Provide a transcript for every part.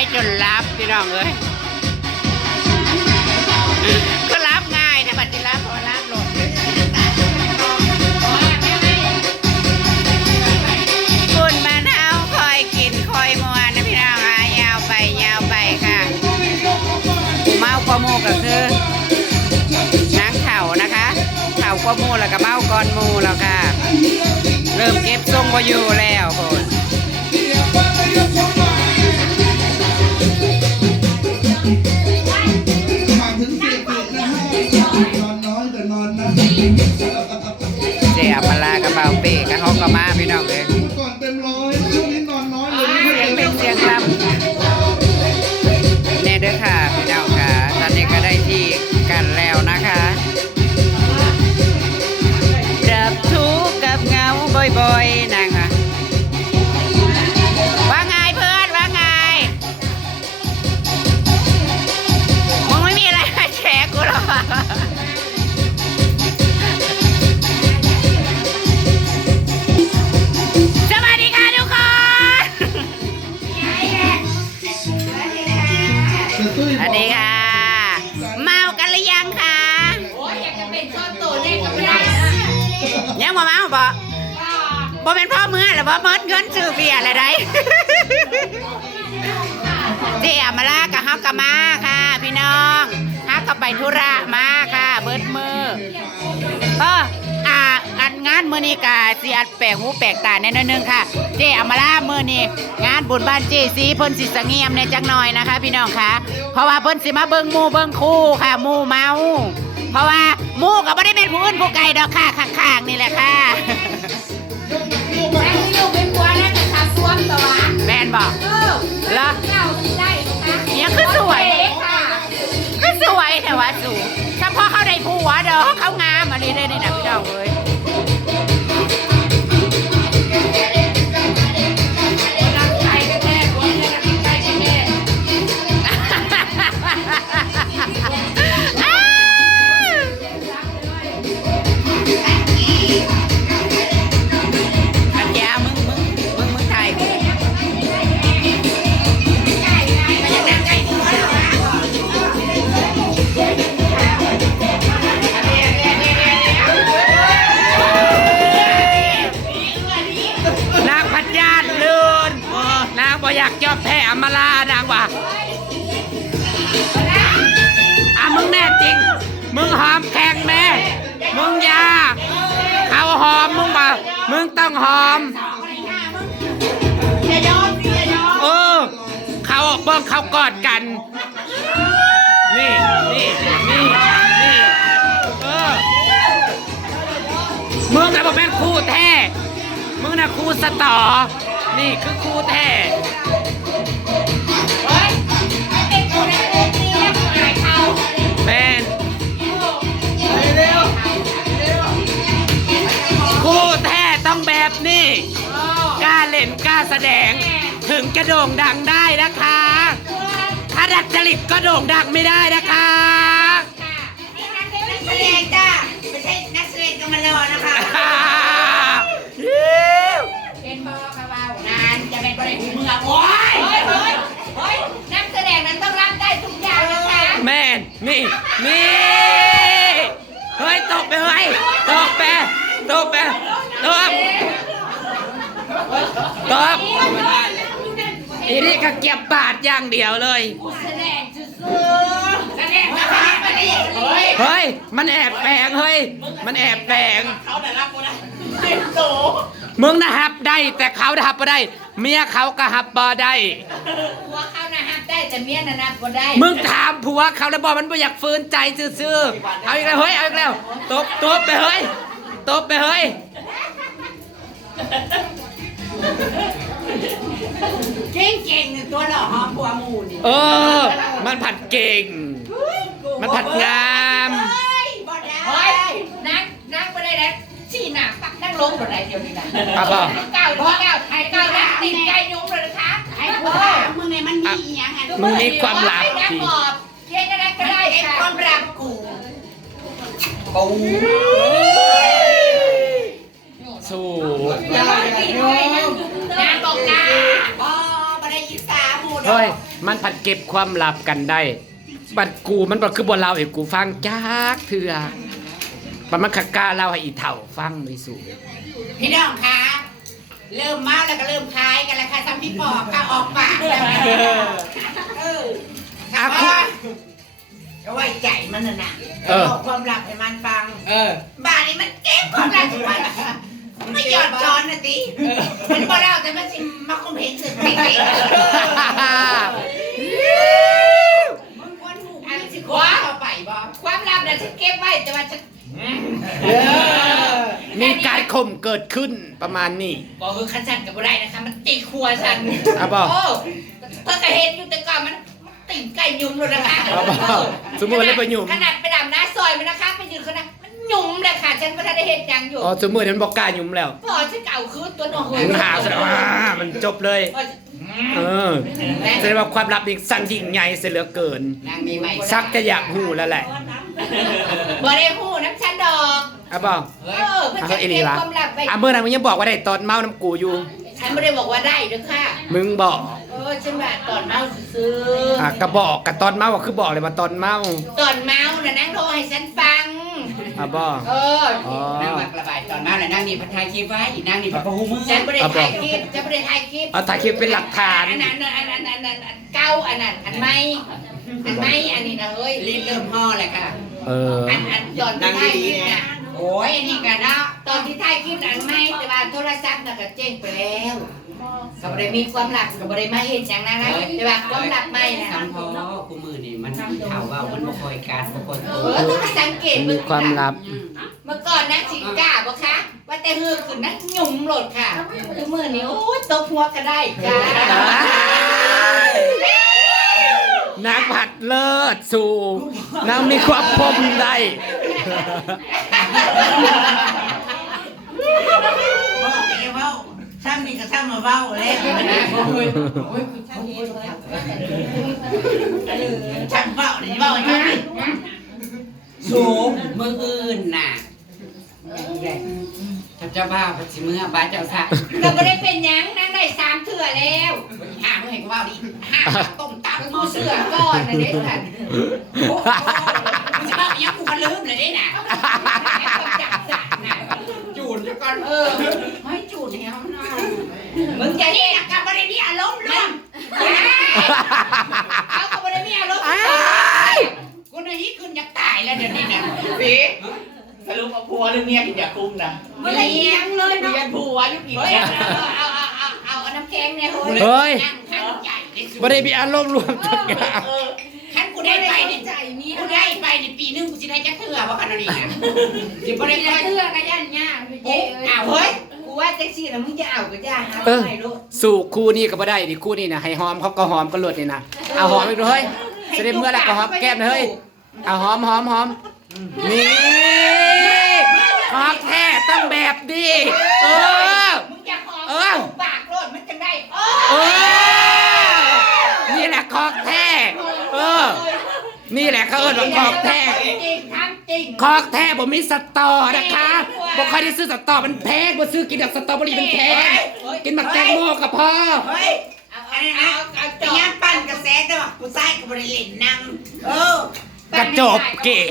ายจนรับพี่น้องเอ้ยก็รับง่ายนะบัดนี้รับพอรับโหลดคุณมานเอาคอยกินคอยมัวนะพี่น้องอะยาวไปยาวไปค่ะ เมากว่าหมูก็คือนางเข่านะคะเข่ากว่าหมูแล้วก็เมาก่อนมูแล้วค่ะ เริ่มเก็บทรงบ่อยู่แล้วโหน ลากระเป๋าเป้กับเขาก็มาพี่น้องเลย ยังบ่เมาบ่บ่เป็นพ่อเมื่อหรือบ่เมิดเงินซื้อเบียร์อะไรได้เจียมาลากับเฮากับมาค่ะ พี่น้องเฮาก็ไปธุระมาค่ะ เบิดมือเอออ่าอันงานมื้อนี้ก็สิอัดแปลกหูแปลกตาแน่นอยนึงค่ะ เจอมาลามื้อนี้งานบุญบ้านเจซีเพิ่นสิสงเงียมในจังหน่อยนะคะ พี่น้องค่ะ เพราะว่าเพิ่นสิมาเบิ่งหมู่เบิ่งคู่ค่ะหมู่เมา เพราะว่า หมู่ก็บ่ได้เป็นผู้อื่นผู้ไกลดอกค่ะข้างๆนี่แหละค่ะแม่นบอกแล้วเนี่ยคือสวยคือสวยแต่ว่าสูงถ้าพ่อเขาได้ผัวเด้อเขางามอันนี้ได้นี่นะพี่น้องเอ้ย มึงหอมแข็งแม่ มึงอยาเขาหอมมึงบ่มึงต้องหอมเออ เขาเบิ่งเขากอดกัน นี่นี่นี่นี่เออมึงน่ะบอกแม่นคู่แท้ มึงน่ะคู่สตอ นี่คือคู่แท้ แสดงถึงจะโด่งดังได้นะคะ ถ้าดัดจริตก็โด่งดังไม่ได้นะคะแสดงจ้าไม่ใช่นักแสดงก็มารอนะคะเป็นบอกระเบานานจะเป็นบริษัทเมืองโอ้ยเฮ้ยเฮ้ยเฮ้ยนักแสดงนั้นต้องรับได้ทุกอย่างนะคะแม่นนี่นี่เฮ้ยตกไปเฮ้ยตกไปตกไปตก ตกอีนี่ก็เก็บบาทอย่างเดียวเลยแสดงซื่อๆแสดงนะคะไม่ได้เฮ้ยเฮ้ย มันแอบแฝงเฮ้ย มันแอบแฝงเขาแต่รับกูนะเต็มโตมึงนะฮับได้ แต่เขานะฮับบ่ได้ เมียเขาก็ฮับบ่ได้หัวเขานะฮับได้แต่เมียนะนับก็ได้ มึงถามผัวเขาแล้วบอกมันไม่อยากฟื้นใจซื่อๆเอาอีกแล้วเฮ้ยเอาอีกแล้วตบตบไปเฮ้ยตบไปเฮ้ย เก่งๆตัวหล่อหอมผัวหมูนี่เออ มันผัดเก่งมันผัดงาม เฮ้ยบ่ได้เฮ้ยนั่งนั่งบ่ได้แล้วชี้หน้าปักนั่งลงบ่ได้เดี๋ยวนี้นะครับพ่อเก้าพ่อเก้าไทยเก้านะติดใจยุงเลยนะคะไอ้พ่อมึงเนี่ยมันมีอยังไงมึงมีความลับ นักบอบเค้กอะไรก็ได้ค่ะความลับกูสู้อย่าบอกกินด้วย นะบอกกาอ๋อบ่ได้ยินสาหมูเฮ้ย มันผัดเก็บความลับกันได้ บัดกูมันบ่คือบ่เล่าให้กูฟังจักเถื่อบัดมันขะกล้าเล่าให้อีเฒ่าฟังเลยสู่พี่น้องคะเริ่มเมาแล้วก็เริ่มคลายกันแล้วค่ะทำพี่ปอบค่ะออกปากแล้วเอออะถามคุณว่าก็ไว้ใจมันน่ะนะเออบอกความลับให้มันฟัง เออบ้านนี้มันเก็บความลับของมัน ไม่หยอดช้อนนะติมันบ่เล่าแต่มันสิมาคมเหงสึกไม่เก่งมึงควรหูอันสิคว้าเข้าไปบ่ความลับน่ะฉันเก็บไว้แต่ว่าฉันมีการข่มเกิดขึ้นประมาณนี้บอกคือขันฉันกับบ่ได้นะคะ มันตีครัวฉันอะบอกโอ้เพิ่งก็เห็นอยู่แต่ก่อนมันติ่งไก่ยุ่มเลยนะคะอะบอกสมมุติว่าได้ไปหยุ่มขนาดไปดำหน้าซอยมันนะคะไปยืนเขานะ มันหยุ่มเลยค่ะฉันไม่ทันได้เห็นยังอยู่อ๋อสมมุติมันบอกกล้ายุ่มแล้วพอฉันเก่าคือตัวหนองมึงหาแสดงว่ามันจบเลยเออแสดงว่าความลับนี่สั้นยิ่งใหญ่เสียเหลือเกิน นางมีใหม่ซักจะอยากหูแล้วแหละบ่ได้หูน้ำฉันดอกอะบอก เออเพื่ออะจะเฮ้ยอีเก็นี่บวะความลับไปอะเมื่อนั้นมึงยังบอกว่าได้ตอนเมาน้ำกูอยู่ ฉันไม่ได้บอกว่าได้เด้อค่ะ มึงบอกเออฉันว่าตอนเมาซื้ออะกระบอกกับตอนเมาก็คือบอกเลยว่าตอนเมาตอนเมาน่ะนั่งโทรให้ฉันฟัง อะบอกเอออ๋อนั่งมากระบายตอนนั้นแหละนั่งนี่พันทายคีไว้อีกนั่งนี่พันพะหูมือฉันไม่ได้ถ่ายคลิปฉันไม่ได้ถ่ายคลิปเอาถ่ายคลิปเป็นหลักฐาน อันนั้นอันนั้นอันนั้นอันเก้าอันนั้นอันไม่อันไม่อันนี้นะเฮ้ยรีบเริ่มห่อเลยค่ะเออ อันอันตอนที่ถ่ายคลิปน่ะ โอ้ยอันนี้กันเนาะตอนที่ถ่ายคลิปอันไม่แต่ว่าโทรศัพท์น่ะก็เจ๊งไปแล้วก็บ่ได้มีความลับก็บ่ได้มาเห็นอย่างนั้นนะแต่ว่าความลับไม่นะทำพอกูมือนี่มันเท่าว่ามันบ่คอยการบ่คอยเอโตอต้องสังเกตมีความลับ เมื่อก่อนนะสิกล้าบ่คะว่าแต่ฮือขึ้นนะหยุ่มโหลดค่ะคือมื้อนี้โอ้ยตบหัวก็ได้จ้านางผัดเลิศสู่นางมีความพมได้ บอกเอเว้าซ้ำนี่ก็ซ้ำมาเว้าแล้วช่างเว้านี่เว้าอยู่นี่สูงมืออื่นน่ะถ้าเจ้าบ้าพัชิเมื่อบ้าเจ้าสะก็บ่ได้เป็นหยังนั่งได้สามเถื่อแล้วห้าเมื่อไหร่ก็ว่าดิห้าต้มตับมือเสือก่อนนะเด็กค่ะ มึงจะบ้าไปยังกูก็ลืมเลยได้น่ะจับสัตว์นะจูนแล้วก่อนเออให้จูดให้เขาหน่ยมึงจะนี่นะกับบ่ได้มีอารมณ์รวมเอากับบ่ได้มีอารมณ์รวมกูน่ะฮิขึ้นอยากตายแล้วเดี๋ยวนี้น่ะปีสรุปเอาผัวหรือเมียกินยาคุมนะบ่ได้เลี้ยงเลยเนาะเมียผัวอยู่กินเฮ้ยเอาเอาเอาเอาเอาน้ำแข็งเนี่ยเฮ้ยนั่งขันใหญ่ในสุดบ่ได้มีอารมณ์รวมทุกอย่างขันกูได้ไปนี่ใจมีกูได้ไป ในปีหนึงกูสิได้จักเทื่อว่ากันเอานี่น่ะสิบ่บ่ได้ได้ไปเทื่อกันย่านย่าพี่เจ้อ้าวเฮ้ยกูว่าจังซี่แล้วมึงจะเอาก็ย่าหาเออ ไม่รู้สู่คู่นี้ก็บ่ได้ดิคู่นี้นะให้หอมเขาก็หอมก็หลดนี่นะเอาหอมอีกด้วยเสด็จเมื่อแล้วก็หอมแก้มนะเฮ้ยเอาหอมหอมหอมนี่ของแท้ต้องแบบดีเออ มึงจะหอมเออ ปากโลดมันจังได้โอ้เออนี่แหละของแท้เออ นี่แหละเขาเอิ้นว่าของแท้จริงทำจริงของแท้ผมมีสตอนะคะบ่ค่อยได้ซื้อสตอมันแพงบ่ซื้อกินแบบสตรอเบอรี่มันแพงกินบักแตงโมกับพ่อเฮ้ยเอาอันเอานี้เอานะเอาไปย่างปั้นกระแสแต่ว่ากูใส่กับบริเล่นนำเออกระจบเกะ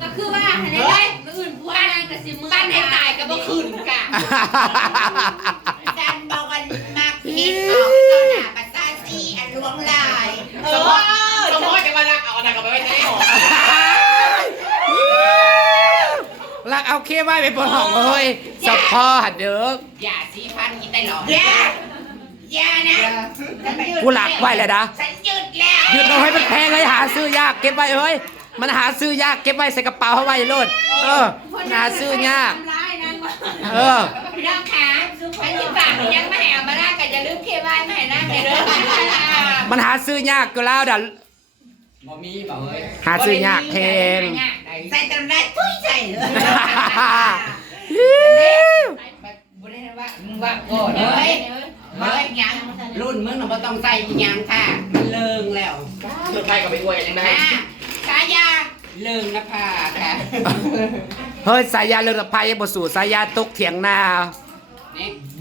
ก็คือว่าเฮ้ยมืออื่นพวกนั้นก็สิมือปั้นให้ตายกับบ่คืนกะการบอกกันมากพิษออกต่อหน้าปัสสาซีอันล้วงลายเออส มมติจะมาลักเอาอะไรกับไปไว้ในหอลักเอาเคไว้ไปบนห้องเฮ้ยสะพอหัดเด้ออย่าสีพันกินได้หรออย่าอย่านะกูหลักไว้แล้วนะฉันหยุดแล้วหยุดเอาให้มันแพงเลยหาซื้อยากเก็บไว้เฮ้ยมันหาซื้อยากเก็บไว้ใส่กระเป๋าเอาไว้โลดเออหาซื้อยากทำร้ายนางว่าเออพี่น้องขาฉันจะฝากยังไม่ให้เอามาได้ก็อย่าลืมเคบายมาให้นางเลยเด้อมันหาซื้อยากก็แล้วดัน บ่มีบ่เฮ้ยหาซื้อยากแพง ใส่ตำได้ตุ้ยใส่เลยบ่ได้ว่ามึงว่าโอ้ยเฮ้ยเฮ้ยยังรุ่นมึงน่ะบ่ต้องใส่อีหยังค่ะมันเลิงแล้วเกิดใครกับไปอวยยังไงอะฉายาเลิงนะพาค่ะ เฮ้ยสายยาเลือดภัยบ่สู่สายยาตกเถียงนานี่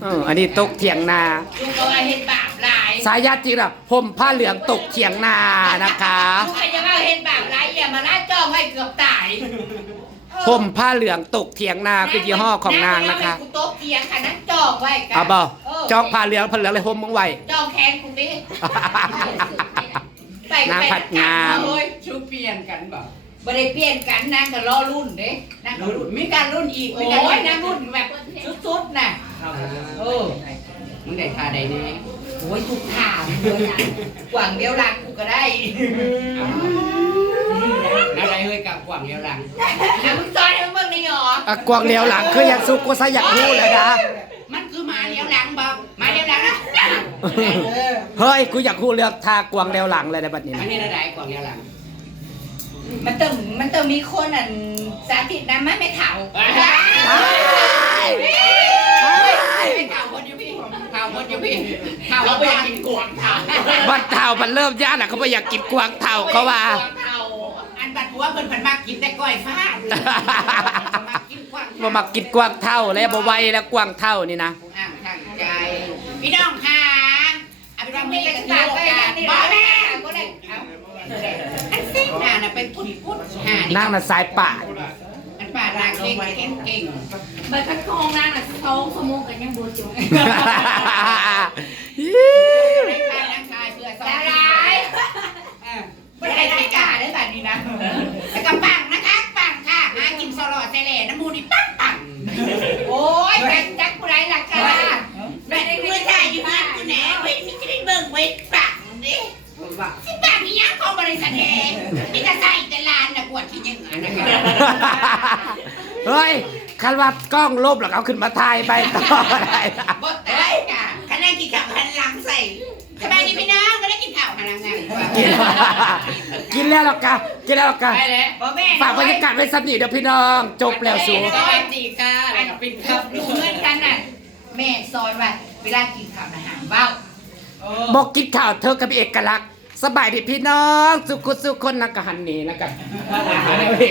เอออันนี้ตกเถียงนาลูกก็ว่าเฮ็ดบาปหลายสายญาติจริงอะห่มผ้าเหลืองตกเถียงนานะคะ ลูกใครจะมาเห็นแบบไรอย่ามาล่าจ้องให้เกือบตายห่มผ้าเหลืองตกเถียงนาคือยี่ห้อของนางนะคะกูโต๊ะเตียงค่ะนั้นจองไว้กันเอาบ่เจองผ้าเหลืองผ้าเหลืองเลยห่มมึงไว้ จองแขนกูดิใส่นางผัดงามเอ้ยชูเปลี่ยนกันบ่ บ่ได้เปลี่ยนกันนางก็รอรุ่นเด้นางก็รุ่นมีการรุ่นอีกมีการรุ่นนางรุ่นแบบสุดๆน่ะเออมึงได้ท่าใดแน่โอ้ยถูกถามเลยนะกว่างเดียวหลังกูก็ได้อะไรเฮ้ยกับกว่างเดียวหลังแล้วมึงสอนให้มึงได้หรออะกวางเหลียวหลังคืออยากสุกก็ซะอยากพูดเลยนะมันคือหมาเลี้ยวหลังบอกหมาเลี้ยวหลังนะเฮ้ยกูอยากพูดเรื่องทากวางเหลียวหลังเลยในบัดนี้อันะนนี้ระดับกว่างเดียวหลัง มันต้องมันต้องมีคนอะสาธิตนะไม่ไม่เถ่าไม่เข่าคนอยู่พี่เข่าคนอยู่พี่เข่าไปกินกวางเข่าบัดเท่ามันเริ่มย่านอะเขาไม่อยากกินกวางเท่าเขาว่าอันบัดหัวเพิ่นเพิ่นมากกินแต่ก้อยฟ้ามากินกวางบ่มากินกวางเท่าแล้วบ่ไหวแล้วกวางเท่านี่นะ อ่างทางใจ พี่น้องค่ะอาเป็นว่ามีกันตาไปกันบ่แม่ก็ได้เอาอันเส้ นน่ะน่ะเป็นพุทธพุทธหานั่งน่ะสายป่าอันป่าดางเก่งเก่งเก่งเบิดคันคองนางน่ะสองชั่วโมงกันยังบ่จบได้ใครนะใครเพื่อสอนหลายไม่ได้ได้กล้าได้แบบนี้นะแล้วก็ปังนะคะปังค่ะหากินสลอดเซเล่น้ำมูนี่ปังปังโอ้ยแบกจักผู้ไรหลักกันแบกเพื่อถ่ายอยู่นั่นกูแหน่เว้ยมีจะได้เบิ่งเว้ยปังดิสิปังนี่ยังของบริษัทเองมีแต่ใส่แต่ลานนะกวดที่ยังอันนะคะ เฮ้ยคัน ว่ากล้องลบหรอกเอาขึ้นมาถ่ายไปต่อได้บดตายค่ะคะแนนกินข้าวหันหลังใส่สบายดีพี่น้องไม่ได้กินข้าวหันหลังไงกินกินแล้วหรอกกะกินแล้วหรอกกะไปเลยบ่แม่ฝากบรรยากาศไว้สักนิดเดี๋ยวพี่น้อง จบแล้วสูสวัสดีค่ะแล้วก็ปิดครับดูเพื่อนกันน่ะแม่ซอยว่าเวลากินข้าวอาหารเบ้าบอกกินข่าวเธอกับเอกลักษณ์ สบายดีพี่น้อง สุขุสุขคนนักกะหันนี่นะครับเอ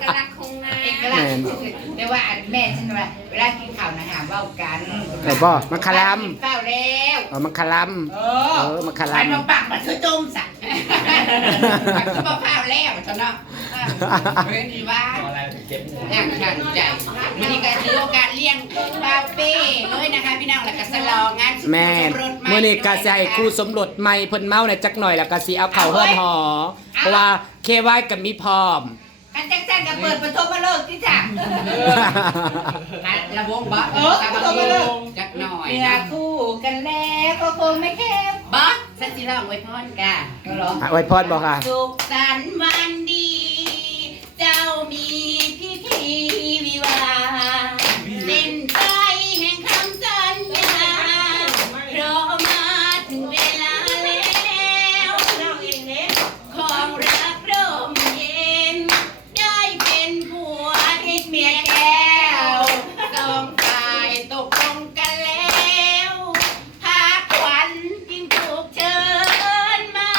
กลักษณ์ของนางเอกลักษณ์แต่ว่าอันแม่ฉันว่าเวลากินข้าวอาหารเบ้ากันไหนบ่มังคลามกินข้าวแล้วเออมังคลามเอเออมันคลำมันมาปักมันคือต้มสักมันคือมะพร้าวแล้วมันเนาะเฮ้ยดีว่า แอบขันใจวันนี้ก็ถือโอกาสเลี้ยงบาเป้เลยนะคะพี่น้องแล้วก็สลองงานแม่นมื้อนี้ก็สิให้ครูสมรสใหม่เพิ่นเมาในจักหน่อยแล้วก็สิเอาเข้าเฮือนหอ เพราะว่าเควายก็มีพร้อมอันแจ้งๆก็เปิดประตูมาเลิกที่จ้ะระวงบะเออประตูมาเลิกจักหน่อยเมื่อนะคู่กันแล้วก็คงไม่แคบบ๊ะสันติร้องไว้พรกะก็ร้องอวยพรบ่ค่ะ สุขสันต์วันดี เจ้ามีพิธีวิวาห์สิ้นใจแห่งคำสัญญารอมาถึงเวลาแล้วของรักร่มเย็น ได้เป็นผัวให้เมียแก้วสองฝ่ายตกลงกันแล้วพาขวัญจึงถูกเชิญมา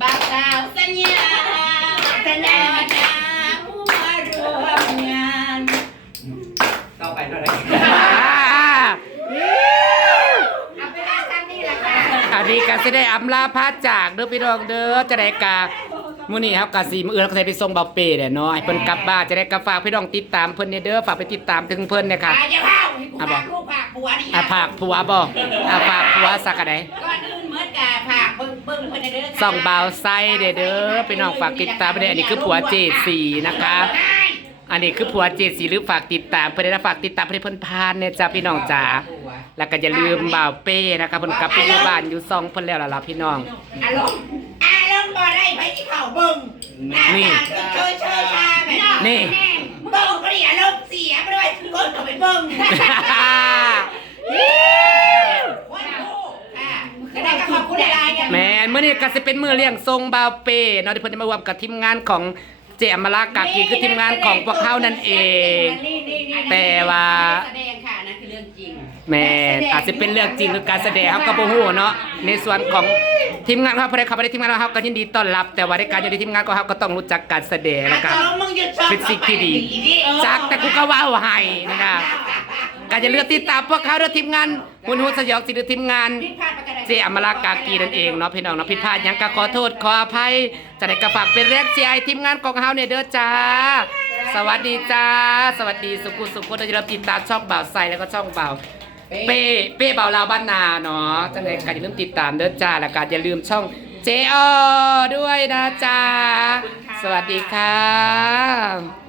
บ่าวสาวสัญญาตลอดนาผู้มาร่วมงาน ต่อไปเท่าไหร่ เอาไปว่าท่านนี่แหละค่ะ อันนี้ก็สิได้อำลาพาจากเด้อพี่น้องเด้อจะได้กามื้อนี้ครับกาสีมื้ออื่นเราก็สิไปส่งเบาเป้แหละเนาะให้เพิ่นกลับบ้านจะได้กาฝากพี่น้องติดตามเพิ่นเนี่ยเด้อฝากไปติดตามถึงเพิ่นเนยครับอ่าอย่าเผาให้กูพากลูกพากผัวนี่อะฝากผัวบ่อะฝากผัวสักอันใด ก่อนอื่นเหมือนกาพากเบิ่งเบิ่งเพิ่นเด้อค่ะส่องเบาไส้เด้อเด้อพี่น้องฝากติดตามไปเด้ออันนี้คือผัวเจสีนะคะ อันนี้คือผัวเจสีหรือฝากติดตามเพื่อนนะฝากติดตามเพื่อนเพิ่นพานเนี่ยจ้าพี่น้องจ๋า แล้วก็อย่าลืมบ่าวเป้นะคะเพิ่นกลับไปอยู่บ้านอยู่ซองเพิ่นแล้วล่ะล่ะพี่น้อง อารมณ์อารมณ์บ่ได้ไปที่เขาเบิ่งหน้านี่ ตาเชยเชยชาแบบนี่ เบิ่งก็อย่าอารมณ์เสียไปด้วยกดเข้าไปเบิ่งวันคู่อะก็ได้ก็ขอบคุณหลายๆกัน แม่นมื้อนี้ก็สิเป็นมื้อเลี้ยงทรงบ่าวเป้เนาะที่เพิ่นจะมารวมกับทีมงานของ เจอมรากากีคือทีมงานของพวกเฮานั่นเอง แต่ว่าแสดงค่ะนั่นคือเรื่องจริงแม่นอาจจะเป็นเรื่องจริงหรือการแสดงเฮาก็บ่ฮู้เนาะในส่วนของทีมงานเฮาบ่ได้เข้าไปในทีมงานเฮาก็ยินดีต้อนรับ แต่ว่าในการอยู่ในทีมงานของเฮาก็ต้องรู้จักการแสดงอะแล้วก็ตกลงมึงหยุดชอบเป็นสิ่งที่ดีเออจักแต่กูก็เว้าให้นะคะก็จะเลือกติดตามพวกเขาเด้อทีมงานมุนหัวสยองสิหรือทีมงาน เจอมรากากีนั่นเองเนาะพี่น้องเนาะผิดพลาดหยังก็ขอโทษขออภัยจะได้กระฝากเป็นแรงเชียร์ให้ทีมงานของเฮาเนี่ยเด้อจ้า สวัสดีจ้า สวัสดีสุขุสุขคนที่เราติดตามช่องบ่าวไซแล้วก็ช่องบ่าวเป้เป้เบาลาวบ้านนาเนาะจังไดก็อย่าลืมติดตามเด้อจ้าแล้วก็อย่าลืมช่องเจอด้วยนะจ้าสวัสดีค่ะ